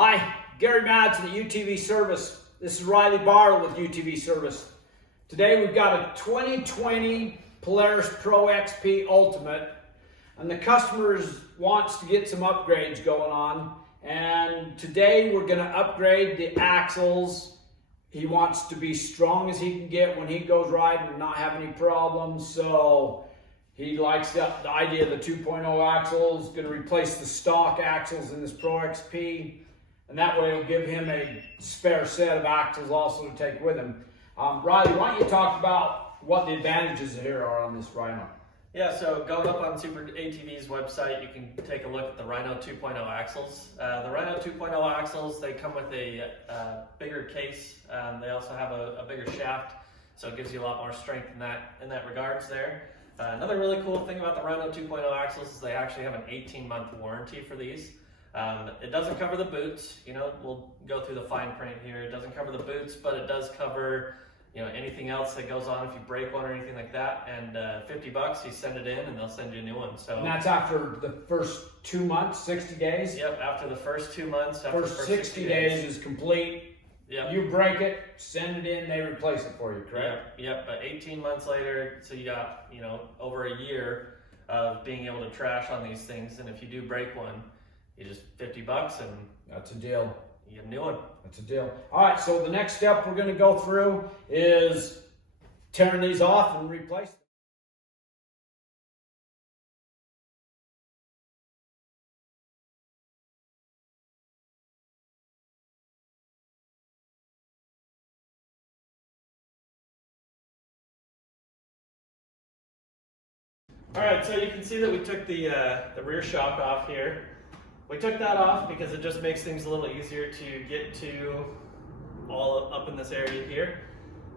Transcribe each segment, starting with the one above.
Hi, Gary Madsen at UTV Service. This is Riley Barlow with UTV Service. Today we've got a 2020 Polaris Pro XP Ultimate, and the customer wants to get some upgrades going on. And today we're going to upgrade the axles. He wants to be strong as he can get when he goes riding and not have any problems. So he likes the idea of the 2.0 axles. Going to replace the stock axles in this Pro XP. And that way it'll give him a spare set of axles also to take with him. Riley, why don't you talk about what the advantages here are on this Rhino? Yeah, so going up on Super ATV's website, you can take a look at the Rhino 2.0 axles. The Rhino 2.0 axles, they come with a bigger case. They also have a bigger shaft, so it gives you a lot more strength in that regards there. Another really cool thing about the Rhino 2.0 axles is they actually have an 18-month warranty for these. It doesn't cover the boots, we'll go through the fine print here. It doesn't cover the boots, but it does cover, anything else that goes on if you break one or anything like that. And $50, you send it in and they'll send you a new one. So, and that's after the first 2 months, 60 days? Yep, after the first 2 months. First 60 days is complete. Yep. You break it, send it in, they replace it for you, correct? Yep, but 18 months later, so you got, over a year of being able to trash on these things. And if you do break one, you just $50 and that's a deal. You get a new one. That's a deal. All right, so the next step we're going to go through is tearing these off and replace them. All right, so you can see that we took the rear shock off here. We took that off because it just makes things a little easier to get to all up in this area here,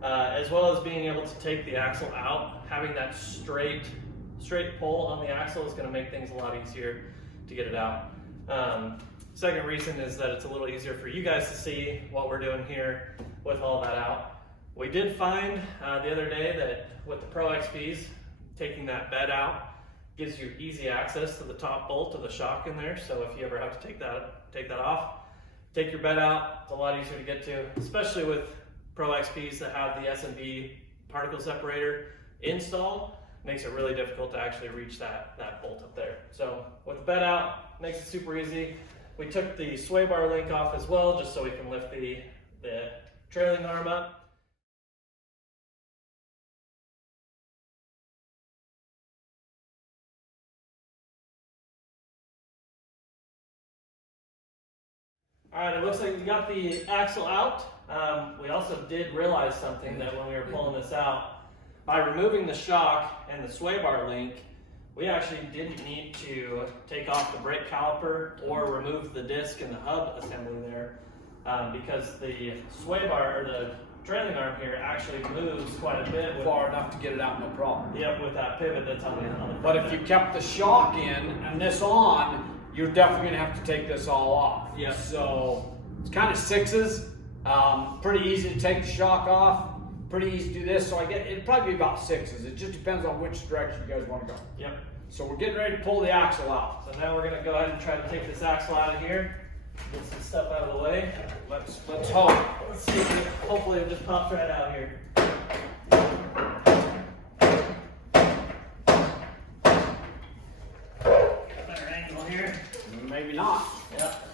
as well as being able to take the axle out. Having that straight pull on the axle is going to make things a lot easier to get it out. Second reason is that it's a little easier for you guys to see what we're doing here with all that out. We did find the other day that with the Pro XPs, taking that bed out gives you easy access to the top bolt of the shock in there. So if you ever have to take that off, take your bed out. It's a lot easier to get to, especially with Pro XPs that have the S&B particle separator installed. Makes it really difficult to actually reach that bolt up there. So with the bed out, makes it super easy. We took the sway bar link off as well, just so we can lift the trailing arm up. All right, it looks like we got the axle out. We also did realize something, that when we were pulling this out, by removing the shock and the sway bar link, we actually didn't need to take off the brake caliper or remove the disc and the hub assembly there, because the sway bar, or the trailing arm here, actually moves quite a bit. Far enough to get it out, no problem. Yep, with that pivot that's on the But if you kept the shock in and this on, you're definitely going to have to take this all off. Yeah. So it's kind of sixes. Pretty easy to take the shock off. Pretty easy to do this. So it'd probably be about sixes. It just depends on which direction you guys want to go. Yep. So we're getting ready to pull the axle out. So now we're going to go ahead and try to take this axle out of here. Get some stuff out of the way. Let's hope. Let's see if hopefully it just pops right out here. Better angle here. Maybe not. Yep.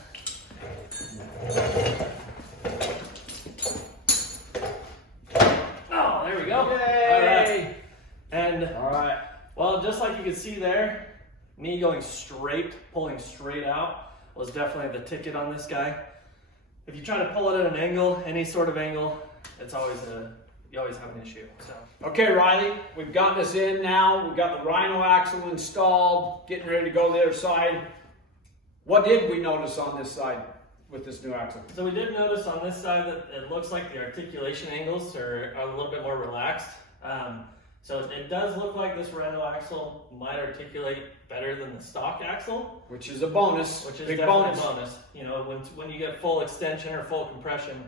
Oh, there we go. Yay! All right. And All right. well, just like you can see there, me going pulling straight out was definitely the ticket on this guy. If you try to pull it at an angle, any sort of angle, it's always you always have an issue. So. Okay, Riley, we've got this in now. We've got the Rhino axle installed, getting ready to go to the other side. What did we notice on this side with this new axle? So we did notice on this side that it looks like the articulation angles are a little bit more relaxed. So it does look like this Rhino axle might articulate better than the stock axle. Which is a bonus. Which is big definitely bonus. a bonus. When you get full extension or full compression,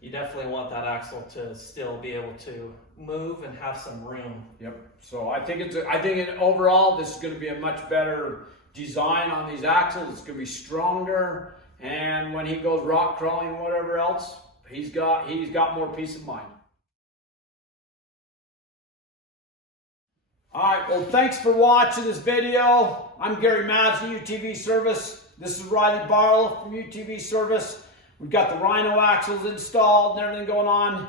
you definitely want that axle to still be able to move and have some room. Yep. So I think overall this is going to be a much better design on these axles. It's going to be stronger. and when he goes rock crawling and whatever else, he's got more peace of mind. All right, well, thanks for watching this video. I'm Gary Madsen, UTV Service. This is Riley Barlow from UTV Service. We've got the Rhino axles installed and everything going on.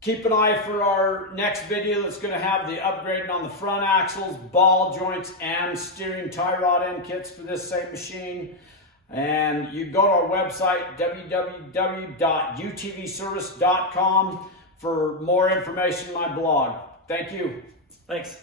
Keep an eye for our next video that's going to have the upgrading on the front axles, ball joints, and steering tie rod end kits for this same machine. And you go to our website, www.utvservice.com, for more information on my blog. Thank you. Thanks.